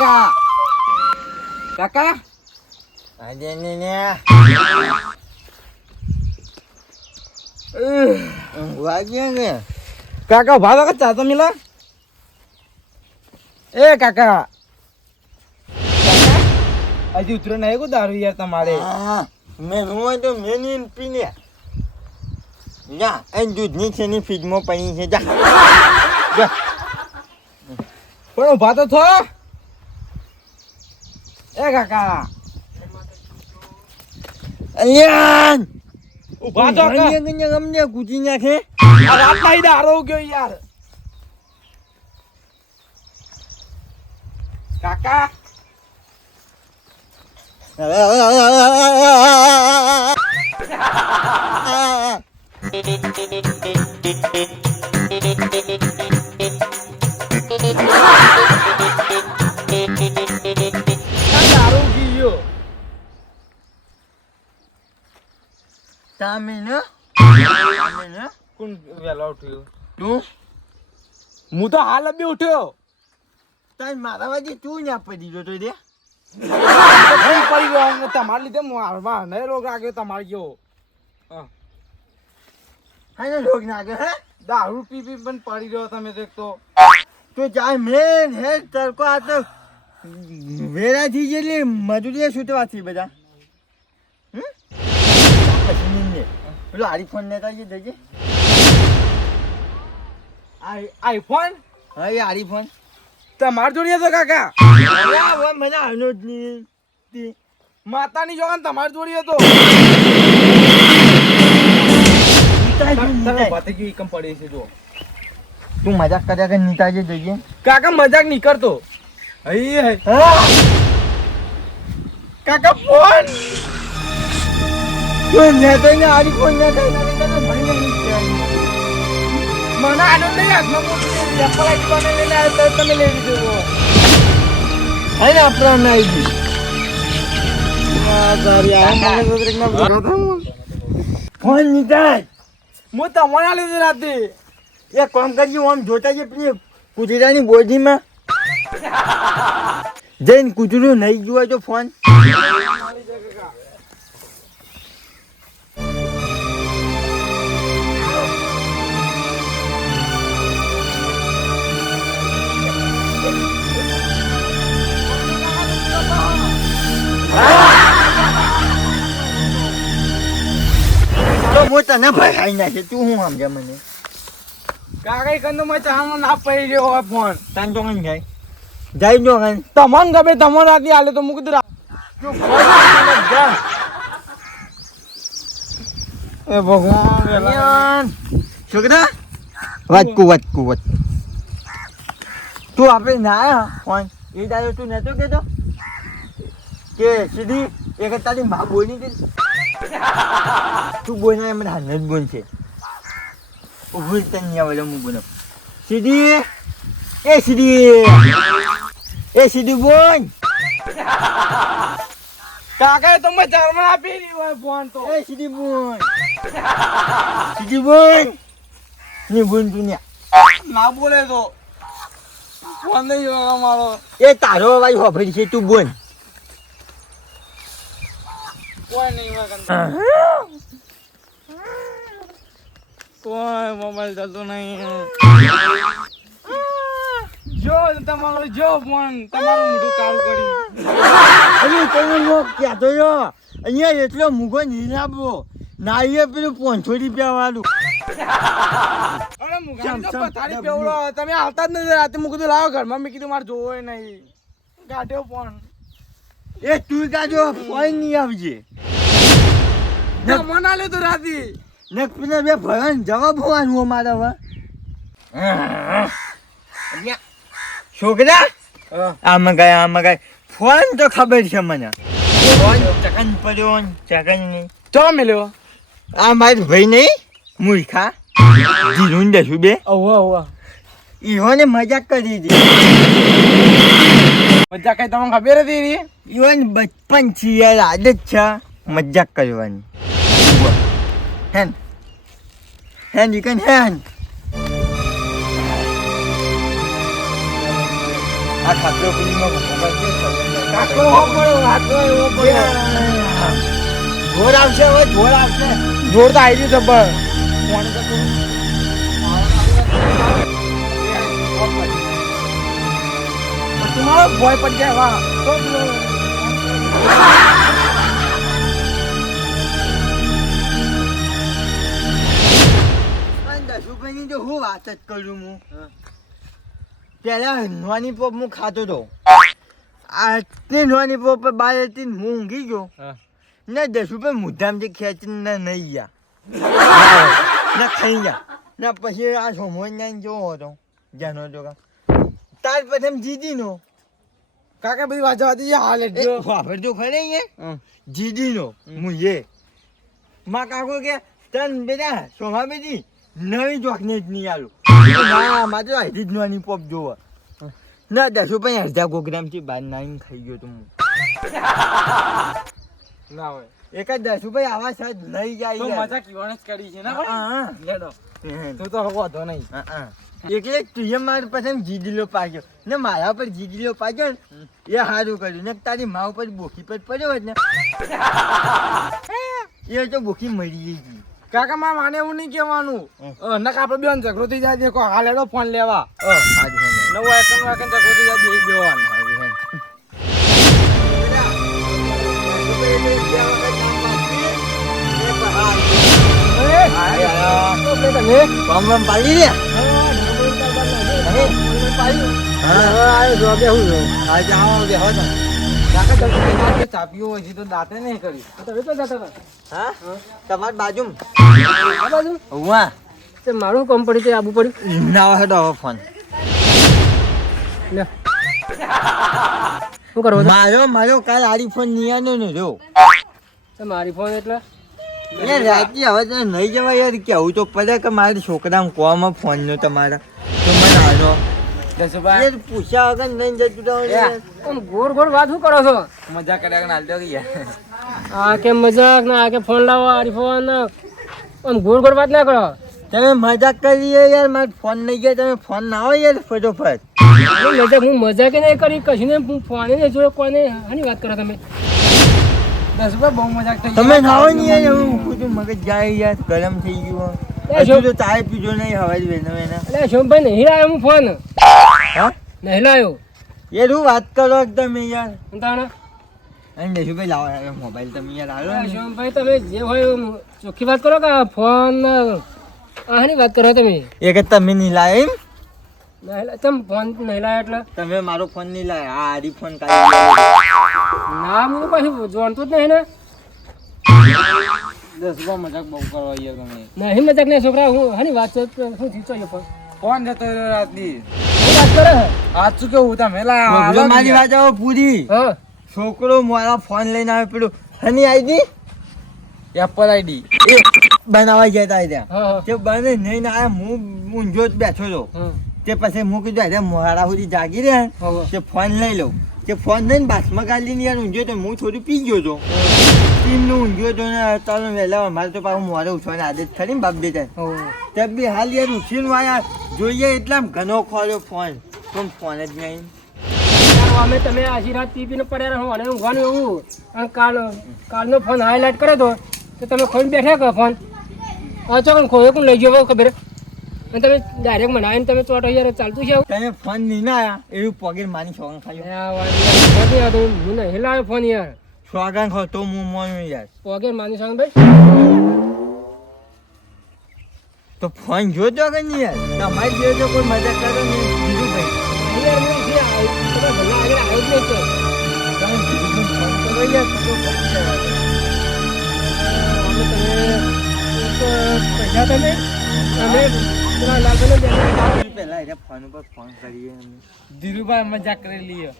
કાકા કાકા આજે ને વાગ્યા ને કાકા ઉભા થા ચા તો મિલા એ કાકા હજી ઉતરો નહીં કો દારૂ યાર તમારે મેં હું તો મેની પીને જા એ દૂધની છે ની ફ્રીજમાં પડી છે જા પણ ઉભા તો થો એ કાકા અલ્યાન ઉભા તો અમને કૂટી નાખે આ રાત નહીં દારૂ ગયો યાર કાકા દારૂ ગયો તમે ને કોણ વેલો ઉઠ્યો તું હું તો હાલ બી ઉઠ્યો તાર મારા વાજે તું ના પડી ગયો તો રે પડી ગયો તમારે લીધે મારવા નહીં રોગ લાગ્યો તમારે ગયો હા રોગ નાખ્યો હે દારૂ પી પી પણ પડી ગયો તમે તો એક તો જાય મેન હે તરકો આ તો વેરાથી જેટલી મજૂરી છૂટવાથી બધા પેલો આઈફોન લેતા જજે આઈફોન હા એ આઈફોન તમાર જોડે હતો કાકા મને આનો જ નહીં માતાની જોગન તમાર જોડે હતો કમ પડે છે જો તું મજાક કર્યા કે નીતાજી જોઈએ કાકા મજાક નહીં કરતો કાકા ફોન તું લેતો ને આઈફોન લેતો મને આનો નહીં હાથમાં મોટી એપલ આઈફોન લઈને આવ્યો તો તમે લઈ લીધો હે ને આપણા નાઈ ફોન નીતાજ હું તમારા લીધે રાતે એ કામ કરજો આમ જોતા છે પેલી કુતરાની બોડીમાં જઈને કૂતરું નહીં જોવા તો ફોન તો મોટા ના ભાઈ નાખે તું હું સમજે મને કાકા કંદો માં ચાનો ના પડી રહ્યો હોય ફોન તાન તો કઈ જાય જાય જો કઈ તમને ગમે તમને રાતે આલે તો મૂકી દે એ ભગવાન છોકરા વાટકું તું આપણે ના ફોન એ દાયો તું નતો કેતો કે સીધી એક તારી માં બોલી દે તું બોલના મને હાલ જ બોલ છે ઉભું તને નહીં આવે હું બોલો સીધી એ સીધી બોલ કાકા તો મેં ચારમાં આપી રહ્યો ફોન તો એ સીધી બોલ ની બોલ તું ને ના બોલે તો ફોન નહીં જોવા મારો એ તારો અવાજ હોભરી છે તું બોલ કોઈ નહીં કોઈ મોબાઈલ ચાલતો નહીં જો તમારો જો ફોન તમારું મોઢું કાળું કરી તમે કહેતો અહીંયા એટલો મૂગો નહીં લાવવો નાઈએ પેલું 500 રૂપિયા વાળું અરે મુગાની તો પથારી પેવડો તમે આવતા જ નથી રાતે મૂકી લાવો ઘરમાં મેં કીધું મારે જોવો નહીં ગાઢ્યો ફોન એ તું કાજો ફોન નહીં આવજે મના લે તો રાતે ને પેલા બે ભગવાન જવાબ હોવાનું મારા હવે છોકરા આમાં ગયા ફોન તો ખબર છે મને ફોન ચકન પડ્યો ચકન નહીં ચો મેલ્યો આ મારી ભાઈ નહીં મૂર્ખા જીરું દસું બે ઓવા ઈહોને મજાક કરી હતી મજા કઈ તમને ખબર હતી ઈવન બચપન છે યાર આદત છે મજાક કરવાની હેન you can hand આ ખાતરો પેલીમાં મોબાઈલ છે કાકો હો પડ્યો, કાકો એવો પડ્યો. જોર આવશે હવે જોર આવશે જોર તો આવી ગયું જબર. ફોન કરતો. તમારો ભોય પડી જાય વાહ તો પેલો. દસુભાઈની તો હું વાત જ કરું હું પેલા નોની પોપ હું ખાતો હતો આટલી નોની પોપ બાર હતી હું ઊંઘી ગયો ને દસુભાઈ મુદ્દામથી ખેંચીને નહીં ગયા ને ખાઈ ગયા ને પછી આ સોમોઈ જોવો હતો જાનો તો તાર પ્રથમ જીદી નો કાકા બધી વાંચવા હતી હાલ એટલો. વાપરજો ખરે જીદી નો હું એ માં કાકો કે તન બેટા સોમા બેટી નવી ચોકલેટ નહીં આલું ના માં તો હજી જ નોની પોપ જોવા ના દસુભાઈ અડધા પ્રોગ્રામથી બહાર નાઈને ખાઈ ગયો તો હું ના હોય એક જ દસુભાઈ આવા સાહેબ લઈ તો જાય મજા કીવાણ જ કરી છે ને ભાઈ? હા લેડો. તું તો હવે વાંધો નહીં. એટલે તું મારા પાસે જીદીલો પાક્યો ને મારા પર જીદીલો પાક્યો ને એ સારું કર્યું ને તારી મા ઉપર બોખી પર પડ્યો હોત ને એ તો બોખી મરી ગઈ કાકા માને એવું નહીં કહેવાનું. નક આપણે બેન ઝઘડો થઈ જાય દેખો હાલ હેડો ફોન લેવા. નવો એકન વાકન ઝઘડો થઈ જાય બે બેવાન. પાડી દે ચાપ્યું હોય છે તો દાંતે નહીં કરી. હા તમારી બાજુ મારું કામ પડી તે આબુ પડ્યું ના હેડો હવે ફોન લે શું કરવો મારો કાલ આરી ફોન નિયાનો ને જો તો મારી ફોન એટલે યાર રાજી હવે તને નહીં જવાય યાર કેવું તો પડે કે મારા છોકરાને કોમાં ફોન નો તમારા તો મને આનો યાર પૂછ્યા વગર નહીં જતું તો આમ ગોળ ગોળ વાત શું કરો છો? મજા કર્યા કે હાલ દો યાર. આ કે મજાક ના આ કે ફોન લાવો આરી ફોન આમ ગોળ ગોળ વાત ના કરો. તમે મજાક કરી યાર મારો ફોન નહીં ગયા તમે ફોન ના આવો યાર ફટોફટ હું મજાક નહીં કરી કશું ને હું ફોન નહીં જોયો કોને આની વાત કરો તમે. દસુભાઈ બહુ મજાક થઈ તમે નાવો ને યાર હું ખુદ મગજ જાય યાર ગરમ થઈ ગયું હજુ તો ચાય પીજો નહીં હવાજ વેનો એના એટલે શોમભાઈ નહીં લાવ્યો હું ફોન હા નહીં લાવ્યો યાર હું વાત કરો તમે યાર તાણે અને દેશુભાઈ લાવો યાર મોબાઈલ તમે યાર હાલો ને. શોમભાઈ તમે જે હોય એવું ચોખ્ખી વાત કરો કે ફોન આની વાત કરો તમે. એક જ તમે નહીં લાયા એમ તમે ફોન નહીં લાવ્યો એટલે તમે મારો ફોન નહીં લાયા આ આરી ફોન કાઢી ના હું પછી જાણતો જ નહીં ને. દસુભાઈ મજાક બહુ કરવા યાર તમે. નહીં મજાક નહીં છોકરા હું હાની વાત છે શું થયું છે ફોન ફોન જતો રહ્યો રાતથી. શું વાત કરે આજ શું કેવું તમે લાયા મારી વાત આવો પૂરી હા છોકરો મારા ફોન લઈને આવે પેલું હની આઈડી એપલ આઈડી એ બનાવવા ગયા હતા ત્યાં હા તે બને નહીં ના હું ઊંઝો જ બેઠો હતો હા તે પછી હું કીધું અરે મોડા સુધી જાગી રહ્યા હા તે ફોન લઈ લઉં તે ફોન લઈને બાસમાં કાઢીને યાર ઊંઝો તો હું થોડું પી ગયો હતો ટીમનું ઊંઝો હતો ને અત્યારે વહેલા અમારે તો પાછું મોડે ઉઠવાની આદત ખરી ને બાપ બેટા તે બી હાલ યાર ઉઠીને વાયા જોઈએ એટલા ઘણો ખોલ્યો ફોન પણ ફોન જ નહીં અમે તમે આશી રાત પી પીને પડ્યા રહો અને ઊંઘવાનું એવું અને કાલનો ફોન હાઈલાઇટ કર્યો તો તમે ખોઈને બેઠા કે ફોન હા ચોકન ખોયો કોણ લઈ ગયો ખબર અને તમે ડાયરેક્ટ મનાવીને તમે ચોટો યાર ચાલતું છે તમે ફોન નહીં ના આયા એવું પગેર માની છોકરા ખાયો હું નહીં લાવ્યો ફોન યાર છોકરા ખાવ તો હું મોનું યાર પગેર માની છો ભાઈ તો ફોન જોજો કે નહીં યાર તમારી જોજો કોઈ મદદ કરો ને બીજું ભાઈ યાર હું જે તમારા ઘરના આગળ આવ્યો જ નહીં તો તમે બીજું ફોન કરો યાર તો પૈસા તમે અમે પેલા લાગેલો પહેલા એટલે ફોન ઉપર ફોન કરીએ અમે ધીરુભાઈ મજાક કરી લઈએ.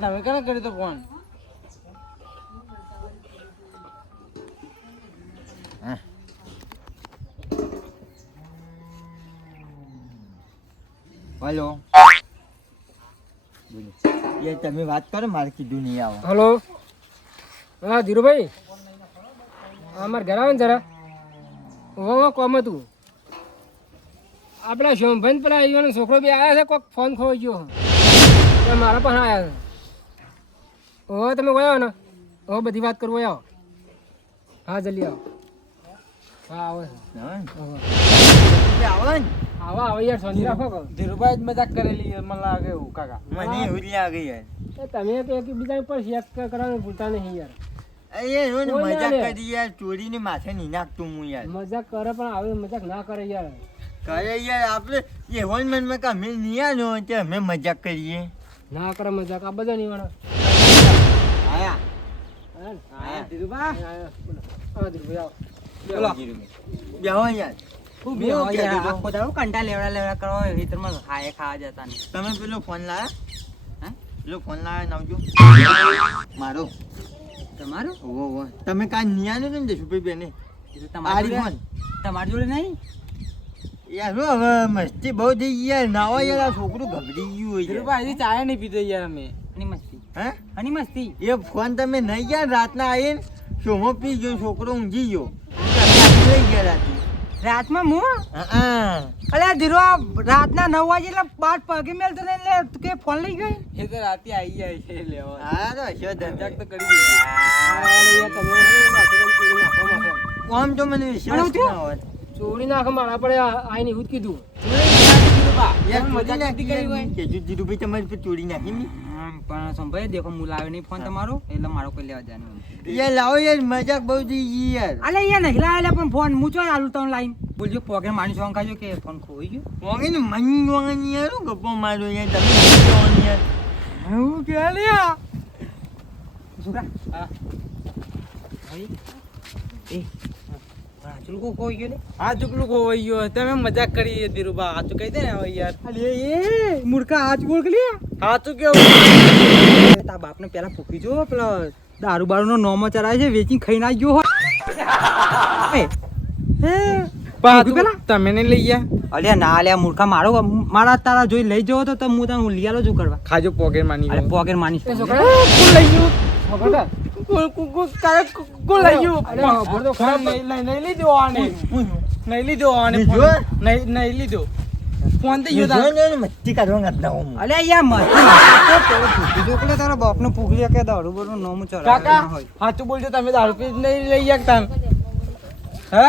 તમે કરો હલો બોલો યાર તમે વાત કરો મારે કીધું નહીં આવો હલો હા ધીરુભાઈ હા મારે ઘર આવે ને જરા કોમ હતું આપણા શોમભાઈ પેલા યુવાનો છોકરો બી આવ્યા છે કોઈક ફોન ખોઈ ગયો તો મારા પાસે આવ્યા છે હવે તમે ગયો ને હવે બધી વાત કરવો આવો હા જલ્દી આવો હા આવો આવો ને આવો આવો યાર શાંતિ રાખો કહો ધીરુભાઈ જ મજાક કરેલી મને લાગે એવું કાકા મને એવું જ લાગે યાર તમે એકબીજા ઉપર શેક કરવાનું ભૂલતા નહીં યાર એ હું કોઈ ના મજાક લે. કરી યાર ચોરીને માથે નહીં નાખતું હું યાર મજાક કરે પણ આવી મજાક ના કરે યાર કરે યાર આપણે એવો મનમાં કે અમે નહીં આવ્યો તે અમે મજાક કરીએ ના કરે મજાક આ બધા નહીં વાળા આયા હા ધીરુભાઈ હા ધીરુભાઈ આવો બોલો બેહો યાર ખૂબ હું એવું કહેતો હતો. આખો દાડો કંટા લેવડા કરો ખેતરમાં ખાય ખાવા જતા નહીં તમે પેલો ફોન લાયા હે? પેલો ફોન લાયા નાવજો મારો તમારું ઓહો ઓહો તમે કાંઈ નહીં આવ્યો ને જશુભાઈ બેને એ તો તમારી આરી જોડે ફોન તમારી જોડે નહીં યાર હું હવે મસ્તી બહુ થઈ ગઈ યાર નાવા યાર આ છોકરું ગભરી ગયું હોય યાર. ધીરુભાઈ હજી ચાય નહીં પીધો યાર અમે હની મસ્તી હે હની મસ્તી એ ફોન તમે નહીં ગયા રાતના આવીને શોમો પી ગયો છોકરો ઊંઘી ગયો તમે આજે લઈ ગયા રાતે રાતમાં હું હા અલ્યા ધીરો રાતના 9 વાગે એટલે બાર પગે મેલતો ને એટલે તું કે ફોન લઈ ગઈ એ તો રાતે આવી જાય છે લેવા હા તો હશો મજાક તો તમે કરી દીધી. યાર તમે માથે ચોરી નાખો માથે આમ તો મને વિશ્વાસ પણ ના હોત. ચોરી નાખો મારા પડે આઈને એવું જ કીધું યાર તમે મજાક ચોરી નથી કરી હોય નાખી કે ધીરુભાઈ તમારી પર ચોરી નાખી ની પણ સંભાઈ દેખો હું લાવ્યો નહીં ફોન તમારો એટલે મારો કોઈ લેવા જવાનું યાર લાવો યાર મજાક બહુ થઈ ગઈ યાર અલે યાર નહીં લાવેલા પણ ફોન હું ચો આલું તમને લાઈન બોલજો પોકે માની સોંગ ખાજો કે ફોન ખોઈ ગયો વાંગે ને મન વાંગે યાર હું ગપ્પો મારો યાર તમે નહીં જવાનું યાર હું કે લ્યા સુરા હા. ભાઈ એ રાજુલ કો કોઈ ગયો ને આ ચૂકલું ખોવાઈ ગયો તમે મજાક કરી ધીરુભા સાચું કહી દે ને હવે યાર અલે એ મૂર્ખા આજ બોલ કે લ્યા સાચું કેવું તા બાપને પેલા ફૂકી જો પેલા દારૂ બારૂ નો નોમો ચરાય છે વેચી ખાઈ ના ગયો હોય પણ પેલા તમે ને લઈ ગયા અલ્યા ના અલ્યા મૂર્ખા મારા તારા જોઈ લઈ જવો તો હું તને હું લઈ આલો છું કરવા ખાજો પોકેટ માની અરે પોકેટ માની એ છોકરા કોણ લઈ ગયું છોકરા કોણ લઈ ગયું અરે ખબર તો ખરા નહીં લીધો આને નહીં લીધો આને લીધો? ફોન. નહીં લીધો ફોન તો ગયો તારો. જો ને મસ્તી કરવા ગાતા હું અલ્યા યાર મત જોકલે તારા બાપનો પૂગલી કે દારૂ બારૂ નો નોમો ચરાય કાકા સાચું બોલજો તમે દારૂ પી નહીં લઈ શકતા હે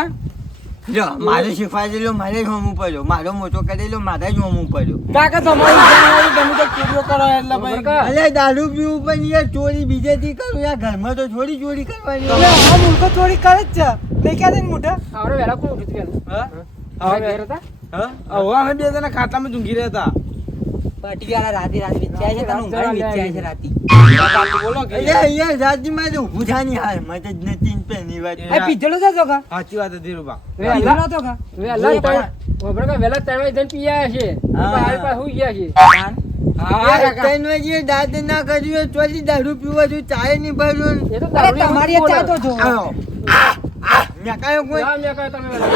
જો મારે શીખવાડેલો મારે જ હોમવું પડ્યો મારો મોટો કરેલો મારે જ હોમવું પડ્યો કાકા તમારું જાણવાનું તમે તો ચોરીઓ કરો એટલે ભાઈ કાકા. અલ્યા દારૂ પીવું પણ યાર ચોરી બીજેથી કરું યાર ઘરમાં તો થોડી ચોરી કરવાની અલ્યા આ મૂર્ખો ચોરી કરે જ છે લઈ ક્યાં દે મોટા આવડે વહેલા કોણ ઉઠ્યું તું હા? આવડે ઘેર હતા હા હવે અમે બે જણા ખાટલામાં ઝૂંઘી રહ્યા પાટી વાળા રાતે રાતે વિચાય છે તને ઊંઘાડી વિચાય છે રાતી હતા બોલો કે અલ્યા યાર રાતમાં તો ઊભું થાની હાલ મત જ નથી ને પેલી વાત આ પીધેલો છે તો કા સાચી વાત હતી ધીરુભા પીધેલો તો કા વહેલા વહેલા ત્રણ વાગે જઈને પી આવ્યા છે હા. હાલ પાસે સુઈ ગયા છે હા યાર કાકા ત્રણ વાગે દાંત ના કર્યું ચોરી દારૂ પીવા છું ચાય નહીં ભર્યું એ તો અરે દારૂડિયા તમારી બોલે. ચા તો જો આવો મેં કાયો કોઈ ના મેં કહ્યું તમે વહેલા.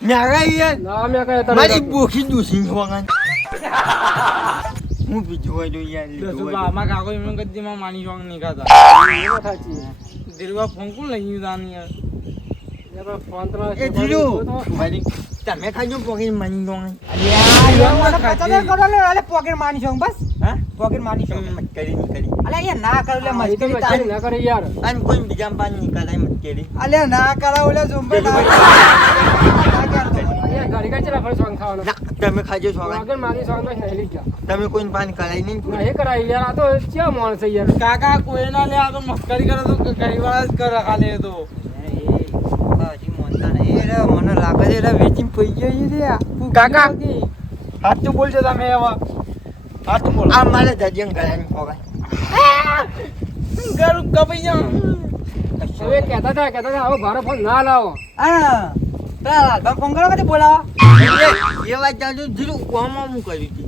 મેં યાર ના મેં કહ્યું તમે મારી બોખી દૂસી હોવાન હું બીજું હોય તો યાર લીધું હોય ધીરુભા તો. આમાં કાકો એમને ગદ્દીમાં માની જોંગ નહીં ખાતા એ વાત સાચી. ધીરુભા ફોન કોણ લઈ ગયું તાની યાર એ પણ ફોન તમારે એ જીરો મારી તમે ખાજો પોકી માની દો પોકેટ માની છો બસ હા પોકેટ માની છો મત કરી ની કરી અલ્યા યાર ના કરો લે એ તો મસ્તી મજાક ના કરે યાર અને કોઈ બીજા પાન ની કરાય મત કરી અલ્યા ના કરાવ લે ઝુંબે ના અહીંયા ઘડી કાંઈ ચલા ફળ સોંગ ખાવાનો ના તમે ખાજો છો આગળ મારી સોંગ માં નહીં લઈ ગયા તમે કોઈ પાન કરાય નહીં નહીં કરાય યાર આ તો ક્યાં માણસ છે યાર કાકા કોઈ ના લે આ તો મસ્કરી કરે તો ઘણી વાર જ કરે ખાલી એ તો હજી મોનતા નહીં રે મને લાગે છે રે વેચીને પઈ ગઈ છે કાકા સાચું બોલજો તમે હવે સાચું બોલો આ મારે દજિયન કરાય પોકા ઘર કપાઈ જાવ હવે કહેતા હતા હવે ભારો ફોન ના લાવો હા પેલા લાલભાઈ ફોન કરો કે બોલાવા એ વાત જાણજો જીરું કોમાં હું કર્યું હતી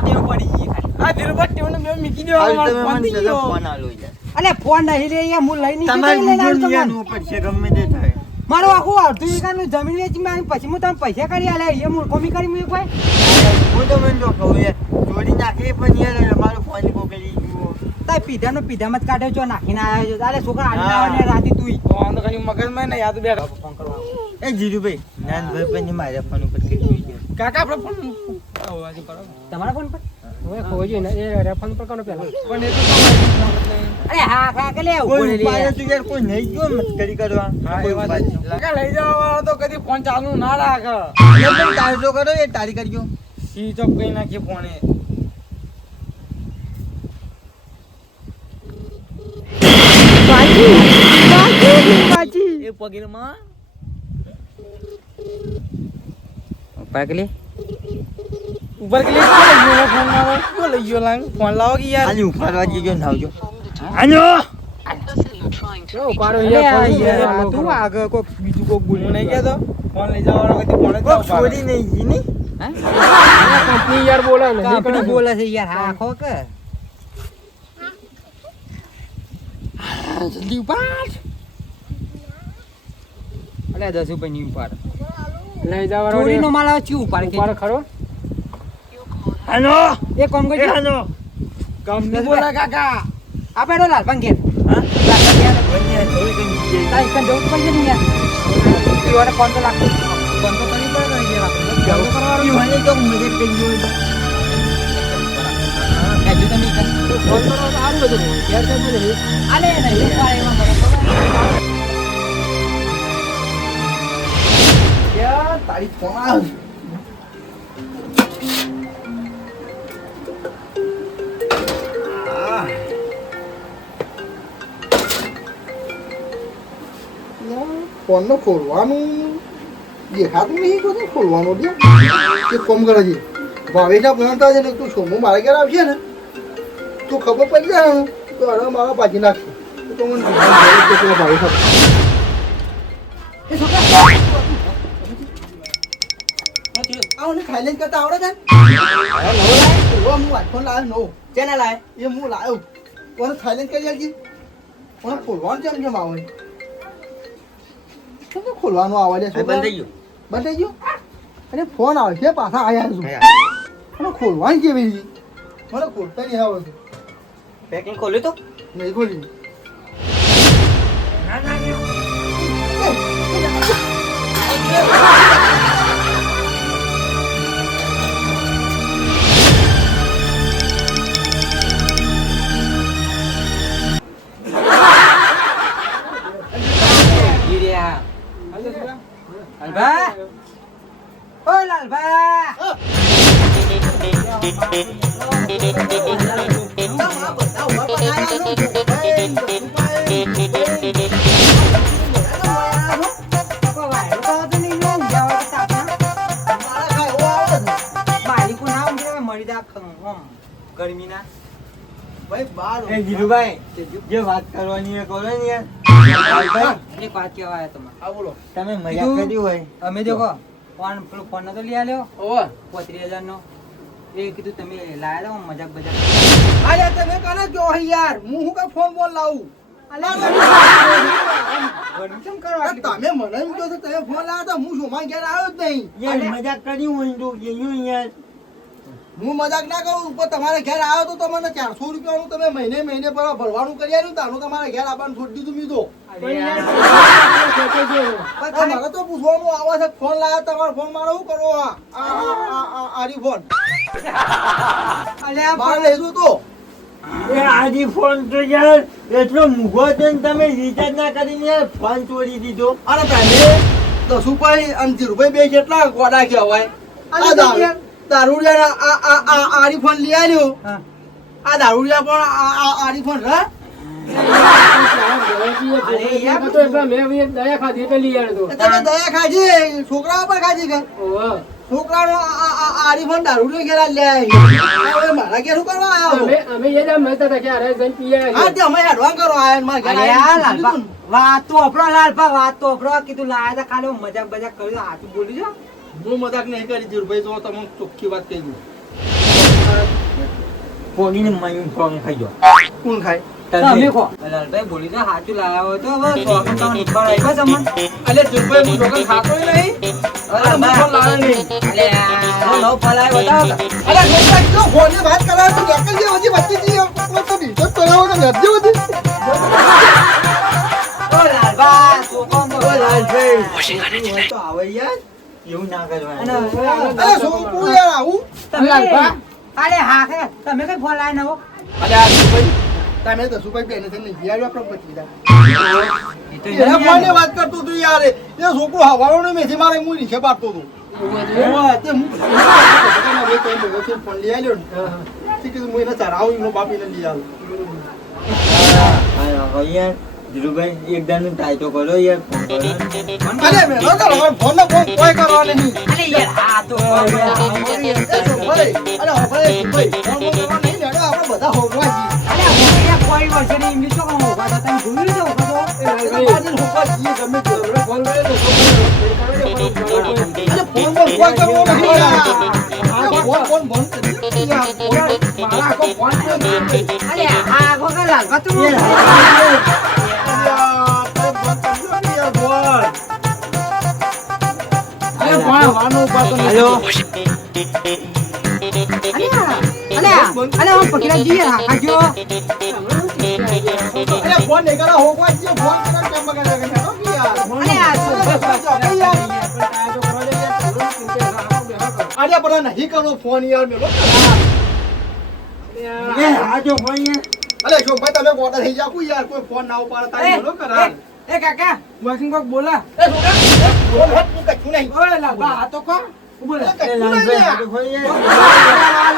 ટેવ પડી ગઈ ખાલી આ ધીરુભા ટેવને બે મૂકી દેવા હવે મારો તમે ફોન મને થઈ જરા ગયો ફોન આલો યાર અલે ફોન નહીં લે યાર હું લઈ નહીં તમારે લઈને બીજો આવ્યો નિયમ ઉપર છે ગમે તે થાય મારું આખું અડધું વીઘાનું જમીન વેચી મારી પછી હું તમે પૈસા કરી આલે એ મૂર્ખોમી કરી મેં કોઈ હું તો મને તો કહું યાર જોડી નાખી પણ યાર અમારો ફોન કોકેલી ગયો તાય પીધાનો પીધામાં જ કાઢ્યો છો નાખીને આવ્યો છો તારે છોકરા આવીને આવે ને રાતી તુંય ફોન તો કઈ મગજમાં નહીં યાદ બેઠો ફોન કરવા એ જીરુભાઈ નાનભાઈ પણ મારા ફોન ઉપર કરી કાકા આપણે ફોન અવાજ કરો તમારા ફોન પર હવે ખોઈ જોઈને એ રેફોન પર કોનો પેલા પણ એ તો તમારે ફોન જ નહીં અરે હા ખા કે લે કોઈ ઉપાય તો યાર કોઈ નહીં ગયો મસ્કરી કરવા કોઈ ઉપાય નહીં. લગા લઈ જવા વાળો તો કદી ફોન ચાલુ ના રાખે એ પણ તારી તો કરો એ તારી કરજો સ્વિચ ઓફ કરી નાખીએ ફોને એ પગીરમાં પાકલી ઉપર કે લઈ ફોન લાવો તો લઈ ગયો લાંગ ફોન લાવો કે યાર ખાલી ઉપાડવા જજો નાવજો જો પાડો તું આગળ કોક બીજું કોક હું નહીં કહેતો ફોન લઈ જવા વાળો કદી ફોન જ ના ઉપાડે. છોડી નહીં જી ને કંપની યાર બોલે ને કાપડી બોલે છે યાર હા ખો કે જલ્દી ઉપાડ અલે 10 રૂપિયા ની ઉપાડ લઈ જવા ચોરીનો માલ આવે ચી ઉપાડ કે ખરો હાનો એ કોમ એ કરજો હાનો કંપની બોલા કાકા આપણે લાલ પંખેર હા લાલ પંખેર બની જોઈ ગઈ તાઈ કન જવું પડશે ને યાર પીવાને ફોન તો લાગતો ફોન તો કરી પડે ને યાર આપણે ઈ મને તો મદદ કરી કાજુ તો નહીં કર ફોન કરો તો આવું બધું યાર સાહેબ બોલે આલે નહીં પાડે એમાં મને ખબર યાર તારી ફોન આવ ફોન નો ખોલવાનું દેખાતું નહીં તો ખોલવાનું દે એક કામ કરે છે ભાવેશના ભણતા છે ને તું સોમું મારા ઘેર આવશે ને તો ખબર પડી જાય ને તો અરે મારા પાછી નાખશે તો મને ભાવેશ આવો ને થાઈલેન્ડ કરતા આવડે છે હું વાઇફોન લાવ્યો નવો ચેનલ લાય એ હું લાવ્યો કોને થાઈલેન્ડ કરી આવજી કોને ખોલવાનું છે કેમ આવે કેમ કે ખોલવાનું આવે છે બંધ થઈ ગયું બંધ થઈ ગયું અને ફોન આવે છે પાછા આવ્યા છું મને ખોલવાની કેવી રીતે મને ખોલતા નહીં આવડતું પેકિંગ ખોલ્યું તો નહીં ખોલી લાલભા ઓ લાલભા ગરમીના ભાઈ બાર એ જીરુભાઈ જે વાત કરવાની એ કરો ને યાર એક વાત કહેવાય તમારે હા બોલો તમે મજાક કરી હોય અમે જો ફોન પેલો ફોન નતો લઈ આલ્યો ઓવે 35,000 નો એ કીધું તમે લાયા તો મજાક બજાક અરે તમે કાને જો યાર હું હું કા ફોન બોલ લાવું ગરમી કેમ કરવા તમે મને એમ કહો છો તમે ફોન લાવ્યા હતા હું શું ઘેર આવ્યો જ નહીં યાર મજાક કરી હોય તો ગયું યાર હું મજાક ના કરું પણ તમારે ઘેર આવ્યો તો તમને 400 રૂપિયાનું તમે મહિને પર ભરવાનું કરી આવ્યું તાનું તમારે ઘેર આવવાનું છોડી દીધું મીધો મારે તો પૂછવાનું આવે છે ફોન લાવ્યા તમારો ફોન મારો શું કરો આરી ફોન મારે લેજો તો એ આજી ફોન તો યાર એટલો મૂગો છે ને તમે રિચાર્જ ના કરીને યાર ફોન ચોરી દીધો અરે તમે 10 રૂપિયા અને 0 રૂપિયા બે કેટલા ગોડા કહેવાય આ દારૂડિયા આરી ફોન લઈ આવ્યો આ દારૂડિયા પણ આરી ફોન રે દયા ખાધી એટલે લઈ આવ્યો તમે દયા ખાજી છોકરાઓ પર ખાજી કે હતો છોકરાનો આરી ફોન દારૂડિયો ઘેર લે હવે મારા ઘેર શું કરવા આવ્યો અમે એ જ મળતા હતા કે અરે જઈને પી આવ્યા હા તે અમે હેડવાન કરવા આવ્યા મારા ઘેર લાલભા વાત તો આપણો લાલભા વાત તો આપણો કીધું લાયા તા ખાલી મજાક બજાક કર્યું હાથું બોલી જો હું મજાક નહીં કરી જીરુભાઈ તો તમે ચોખ્ખી વાત કહી દઉં પોગીને માયું ફોન ખાઈ ગયો કોણ ખાય તમે કહો. લાલભાઈ બોલી તો સાચું લાયા હોય તો હવે શોખન તમને ઉપર આવ્યો તમને. અલે જુભાઈ હું છોકરા ખાતો નહીં. અરે હું ફોન લાવ્યો નહીં. નવો ફલાય બતાવો. અરે ગોપાલ જો ફોને વાત કરાવ તો નીકળ જે વચ્ચે વચ્ચે તો બીજો તળાવ તો ગરજે વધી. ઓ લાલભાઈ શોખન તો લાલભાઈ તો આવે યાર એવું ના કરવાનું. અરે સોપુ યાર આવું લાલભા. અરે હા કે તમે કઈ ફોન લાય નવો અરે આ સુભાઈ તમે તો સુભાઈ બેને છે ને યાર આપણે બચી જા. એ તો એના ફોને વાત કરતો તું યાર એ છોકરો હવારોને મેથી મારે હું નીચે પાડતો તું. ઓય તે હું ફોન લઈ આવ્યો ને ઠીક છે હું એને ચરાવું એનો બાપ એને લઈ આવ્યો. યાર ધીરુભાઈ એકદમ ટ્રાય તો કરો યાર ફોન કરો. અરે મેલો તો ફોન નો ફોન કોઈ કરવા નહીં. અરે યાર હા તો અરે ભાઈ ભાઈ ફોન કરવા નહીં લેડો આપણે બધા હોગવા છીએ. અરે કોઈ વર્ષે નહીં ઇંગ્લિશ તો કોણ હોગા તમે જોયું તો હોગા તો બાજુ હોગવા છીએ ગમે તે ફોન કર્યો તો અરે ફોન પર કોઈ કરવો નહીં યાર. ફોન બંધ કરી દે યાર. મારા આખો ફોન કર્યો. અરે હા હોગા લાલભા તું અરે ફોન વાનો ઉપર તો નહીં. હેલો અરે હું પકડા જઈએ હાજો અરે ફોન નહીં કરા હોગવા છીએ ફોન કરા કેમ બગાડે કે યાર. અરે પણ નહીં કરો ફોન યાર મેલો. એ હા જો ફોન યાર. અરે શોભાઈ તમે ગોડા થઈ જાવ યાર કોઈ ફોન ના ઉપાડે તારે મેલો કરા. એ કાકા વર્કિંગ કોક બોલા ફોન હાથ તું કચ્છું નહીં. ઓય લાલભા આ તો કોણ બોલા એ લાલભાઈ હા તો ફોન યાર.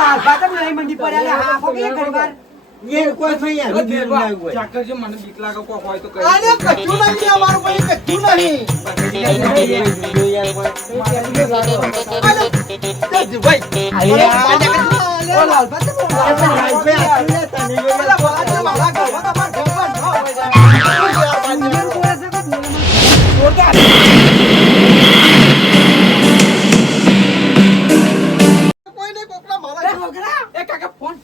લાલભા તમે નહીં મંડી પડ્યા હા હો કે ઘણીવાર યાર કોઈ ફોન યાર વિડિયો ના હોય. ટ્રેક્ટર જે મને બીક લાગે કોઈ હોય તો કઈ. અરે કચ્છું નહીં અમારું કોઈ કચ્છું નહીં. અરે તે ભાઈ ઓ લાલભા તમે મારા ઘરમાં તમારા ઘરમાં ના હોય યાર. બોલા છે કે કોઈ નહીં કોકના મારા બોલા એ કાકા ફોન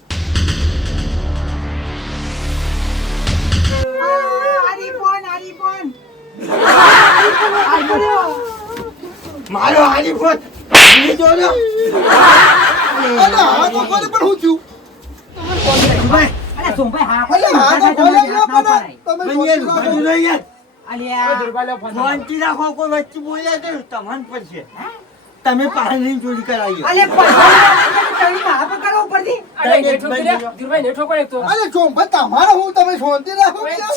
મારો હારી ફોન એ જોજો. અરે હા તો કોને પણ હું છું. અરે સોમભાઈ હા અરે હા તો કોને ના પણ તમે પણ યાર શોધી બાજુ રાખો. નહીં યાર. અલ્યા ફોન થી રાખો કોઈ વચ્ચે બોલ્યા તો તમને પડશે. તમે પાણી ચોરી કરાવી. અલે પૈસા તણી માં કરો ઉપરથી અરે નેઠો કર્યા ધીરુભાઈ નેઠો કરે એક તો અરે ચોંપા તમારે હું તમે શાંતિ રાખો યાર.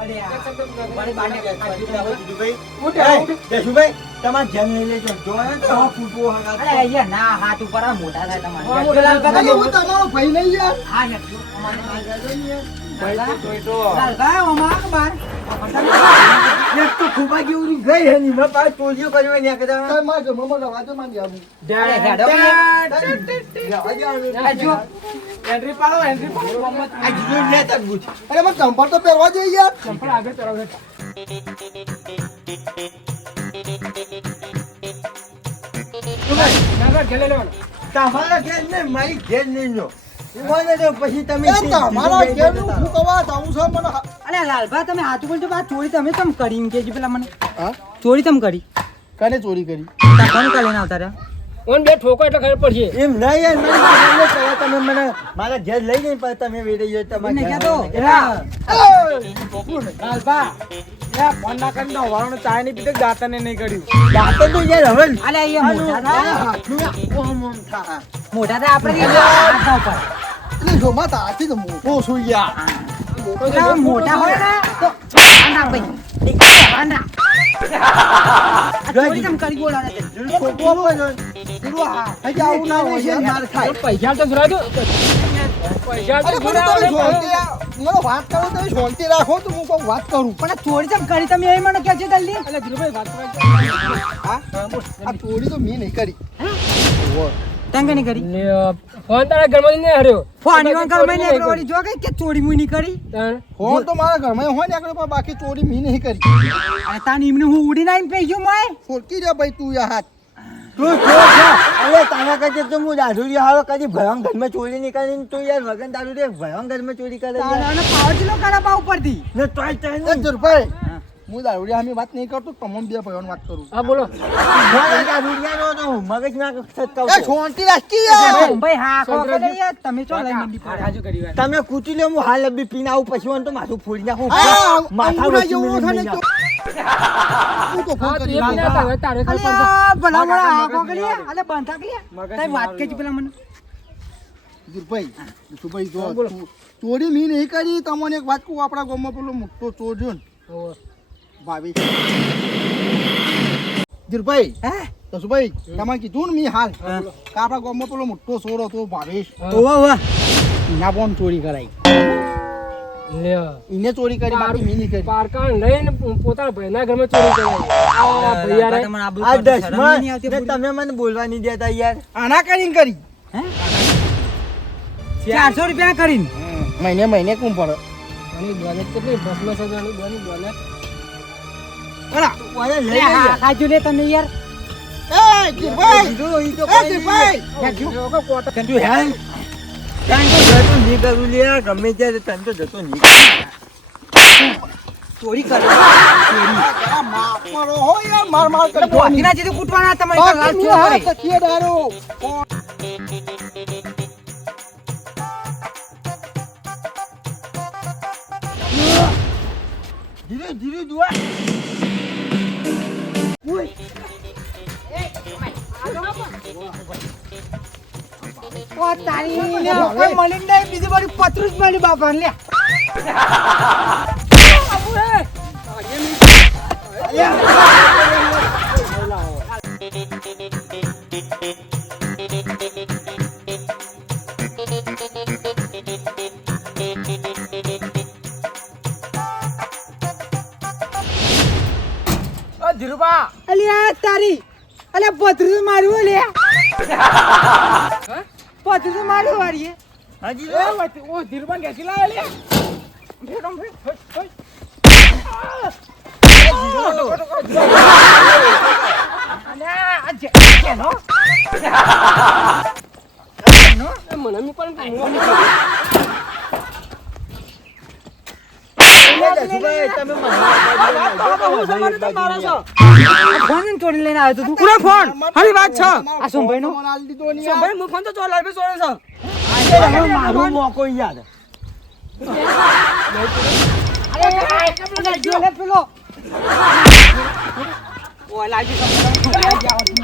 અરે મારી બાને જશુભાઈ તમારે જંગ લઈ લેજો. જોયે તો હા ફૂટવો હગા. અરે યાર ના હાથ ઉપર આ મોટા થાય તમારે હા, મોટા લાલભા અરે હું તમારો ભાઈ નહીં યાર. હા લખજો અમારે ભાઈ તો લાલભા ઓમાં બાર એક તો ખુબા જેવું ગઈ હે ની માં પાછ ચોરીઓ કરવા ને કદા. કાંઈ મારા ઘરમાં રવાજો માં નહીં આવું. અરે હેડો જો એન્ટ્રી પાડો એન્ટ્રી પાડો આ જીલો લે તરબૂચ. અરે મને ચંપલ તો પહેરવા જોઈએ યાર. ચંપલ આગળ ચલાવો નાગર ઘેલે લેવાનો તમારા ઘેર ને મારી ઘેર નહીં નો. મને તો પછી તમે એ તમારા ઘેરનું હું કવા જાઉં છું મને હા. અરે લાલભા તમે હાથ બોલજો બા ચોરી તમે કેમ કરી એમ કેજી પેલા મને હા? ચોરી તમે કરી કાને ચોરી કરી? તાકાને કાલે ના આવતા રહ્યા ઓન બે ઠોકો એટલે ખબર પડશે એમ ના યાર મને ખબર પડે તમે મને મારા ઘેર લઈ જઈને પાછા તમે વેડી જો તમને તમારા ક્યાં તો લાલભા એ ફોન ના કરીને વાળાનો ચાય નહીં પીતો દાંતને નહીં કર્યું દાંતો તો યાર હવે અલે અહીંયા મોટા થાય હાથનું ઓમ ઓમ થા. મોટા થાય આપણે હાથ ના ઉપર એટલે જો માં તાથી તો મોટો છું યાર. પેલા મોટા હોય ને તો આના ભાઈ આના ચોરી તમે કરી બોલાવે છે પેલું હા હજી આવું ના હોય યાર. માર ખાય. પૈસા તો જોડા દો પૈસા અરે તો પણ તમે શાંતિ મને વાત કરો તમે શાંતિ રાખો તો હું કોઈ વાત કરું. પણ આ ચોરી તમે કરી તમે એ મને કહે છે જલ્દી એટલે ધીરુભાઈ વાત કરો હા આ ચોરી તો મેં નહીં કરી. ઓહો. તંગ નહીં કરી ફોન તારા ઘરમાં નહીં હર્યો ફોન ઈવન ઘરમાં નહીં કરી જો કે ચોરી મુઈ નહીં કરી ફોન તો મારા ઘરમાં હોય ને આગળ પણ બાકી ચોરી મેં નહીં કરી. અને તાન ઈમને હું ઉડીને આવીને પઈ ગયો મોય ફોડકી જા ભાઈ તું યાર હાથ. તું ચોર છે. અરે તારા કરતે તો હું દારૂડિયો હારો કદી ભયંક ઘરમાં ચોરી નહીં કરીને તું યાર વગન દારૂડિયો ભયંક ઘરમાં ચોરી કરે યાર. તારાને પાવર ચેલો કરે બા ઉપરથી ને તોય તને એ ઝુરભાઈ હું દારૂડિયાની વાત નહીં કરતો તમામ બે ભાઈઓની વાત કરું હા બોલો ભલે દારૂડિયાનો તો મગજમાં સટકાવ એ છે. શાંતિ રાખી યાર ભાઈ હા ખો કરે યાર તમે ચો લઈ મંડી આ રાજુ કરી વાત તમે કૂટી લે હું હાલ બી પીને આવું પછી મને તો માથું ફોડી નાખું આ માથા અંગૂઠા વચ્ચે જેવો મેલી છે ને મેલી હું તો ફોન હા કરી તું એ નાખું. તારે તારે અલે ખબર આ ભલા મગજ ભલા મગજ આખો કરી મારું. અલે બંધા કરી મગજ તઈ વાત મારું કે પેલા મને ઝુરભાઈ જો ચોરી મી નહીં કરી તમને એક વાત કહું આપણા ગામમાં પેલો મોટો ચોર છે ને હોવે. ભાવેશ ઝુરભાઈ હે જસુભાઈ તમે કીધું ને મી હાલ કે આપણા ગામમાં પેલો મોટો ચોર હતો ભાવેશ ઓવા ઓવા એના પણ ચોરી કરાઈ લે એને ચોરી કરી બાકી મી નહીં કરી પારકાણ લઈને પોતાના ભાઈના ઘરમાં ચોરી કરાવી આ ભૈયારે તમને આબરૂ આ કાઢો, શરમ દસમાં નહીં આવતી ને પૂરી? તમે મને બોલવા નહીં દેતા યાર આના કરીને કરી હે 400 રૂપિયા કરીને મહિને મહિને કોણ પડે આની ડોલેટ કેટલી બસમાં સજાની ડોલેટ ડોલેટ બરા ઓય લઈ લે હા લે ખાજો લે તમે યાર એ જીભાઈ કીધું ઈ તો એ કોઈ જીભાઈ તને તું હેલ તને તો જતો નહીં કરું લે ગમે ત્યારે તને તો જતો નહીં કરું. ચોરી કરે જરા માફ કરો હો યાર માર માર કરી કોઠીના જેથી કૂટવાના તમે યાર લાલ ચોર કરે. સખીએ દારૂ ધીરે ધીરે દુઆ ઓ તારી લે કોઈ મળી નહીં બીજી બધી પતરું જ મળી બાપા લે ઓ ધીરુભા અલ્યા તારી અલ્યા પતરું માર્યું લે પતરું માર્યું વારીએ હાજી એ વચ્ચે ઓ ધીરુભા કેસી લાવે લે ભેડમ ભેડ મને પણ જસુભાઈ, તમે મારા ફોન ચોરી લઈને આવ્યો તું પૂરો ફોન હરી વાત છે આ સોમભાઈ નો માલ દીધો નહીં ભાઈ હું ફોન તો ચોર લાવી સોરે છે મારું મોકો યાદ પેલો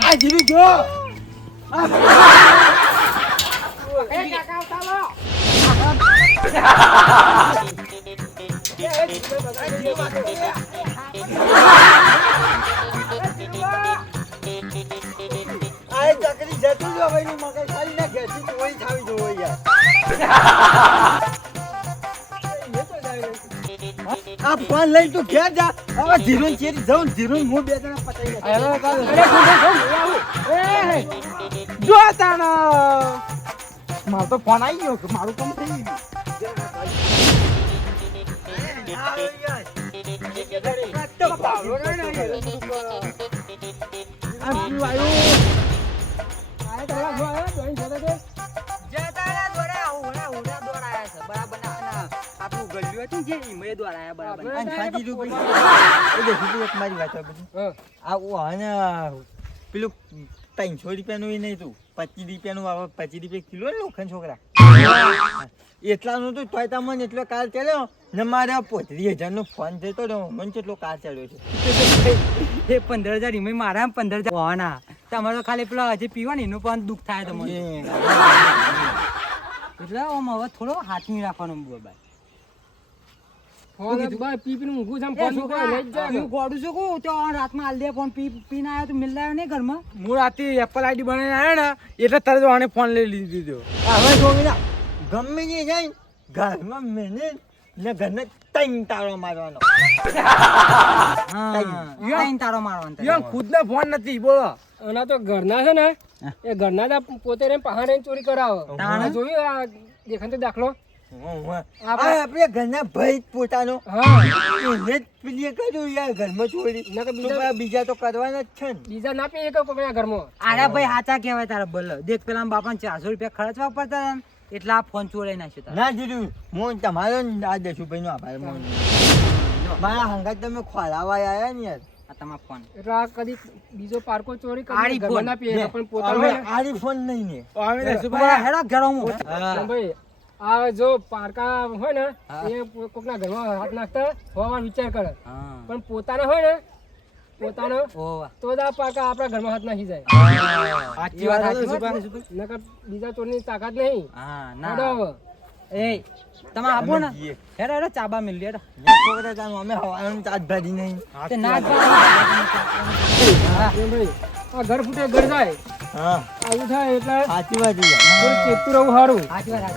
આ જીવી જો આ ચકરી જતું જો ભાઈ નું મગજ ખાલી ના ઘેરથી ચોરી થાવી જોવો યાર આ ફોન લઈ તું ઘેર જા હવે ધીરો ચેરી જાઉં ધીરો હું બે જણા પતાઈ જો તાણ મારો તો ફોન આવી ગયો કે મારું કામ થઈ ગયું પેલું 300 રૂપિયાનું એ નહીં તું 25 રૂપિયાનું આવે 25 રૂપિયા કિલો ને લોખંડ છોકરા એટલાનું તો તોય તમને એટલો કાર ચાલ્યો ને મારા 35,000 નો ફોન જતો રહ્યો મને કેટલો કાર ચાલ્યો છે એ 15,000 એમાં મારા 15,000 હોવાના તમારે તો ખાલી પેલા હજી પીવા ને એનું પણ દુઃખ થાય તમને એટલે આમ હવે થોડો હાથમી રાખવાનો બાબા ફોન બાય પી પીને ઊંઘું છે ફોન મૂકવા લઈ જ જાય હું ગોડું છું કહું તો રાતમાં હાલ દે ફોન પીને આવ્યો તો મિલાયો નહીં ઘરમાં હું રાતે એપલ આઈડી બનાવીને આવ્યો ને એટલે તરત આને ફોન લઈ લીધો હવે જોવીના ગમે તે જાય ઘરમાં મેને ને ઘરને 3 તાળો મારવાનો હા તારો મારવાનો યો ખુદને ફોન નથી બોલો એના તો ઘરના છે ને એ ઘરના જ પોતે રે પહાડ રહીને ચોરી કરાવો તાણે? જોયું આ દેખાતો દાખલો આપણે ઘરના ભાઈ જ પોતાનો હા એને જ પેલી કર્યું યાર ઘરમાં ચોરી નકર તો બીજા તો કરવાના જ છે ને બીજા ના પીએ કે કોકના ઘરમાં આરા ભાઈ સાચા કહેવાય તારા બોલ દેખ પેલા બાપાને 400 રૂપિયા ખર્ચવા પડતા હતા ને, એટલા આ ફોન ચોરાઈ નાખ્યો તારા. ના જીરું હું તમારો ને આ દશુભાઈ નો આભાર માનું મારા હંગાત તમે ખોલાવા આયા ને યાર આ તમારો ફોન એટલે આ કદી બીજો પારકો ચોરી આડી કરી ઘરમાં ના પીએ લે, પણ પોતાનો હવે હોય ને. આરી ફોન નહીં ને હેડો ઘેરો હું. ના ભાઈ આ જો પારકા હોય ને એ કોકના ઘરમાં હાથ નાખતા હોવાનો વિચાર કરે હા પણ પોતાના હોય ને પોતાનો ઓવા તો જ આ પારકા આપણા ઘરમાં હાથ નાખી જાય સાચી વાત નકર બીજા ચોરની તાકાત નહીં હા હેડો ના હવે. એ તમે આપો ને જઈએ. હેડો હેડો ચાબા મિલ હેડો છોકરા તાનું અમે હવાનું ચાટ ભરી નહીં તે ના જ એમ ભાઈ આ ઘર ફૂટે ઘર જાય હા આવું થાય એટલે સાચી વાત છે યાર થોડું ચેતતું રહેવું સારું સાચી વાત